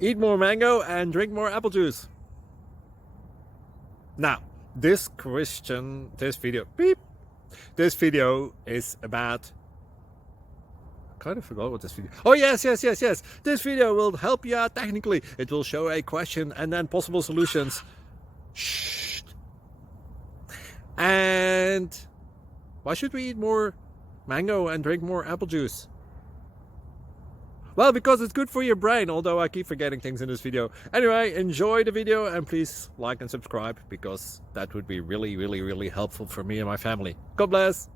Eat more mango and drink more apple juice. Now, this video is about, I kind of forgot what this video. Oh, yes. This video will help you out technically. It will show a question and then possible solutions. Shh. And why should we eat more mango and drink more apple juice? Well, because it's good for your brain, although I keep forgetting things in this video. Anyway, enjoy the video and please like and subscribe, because that would be really helpful for me and my family. God bless!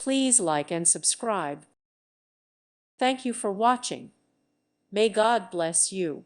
Please like and subscribe. Thank you for watching. May God bless you.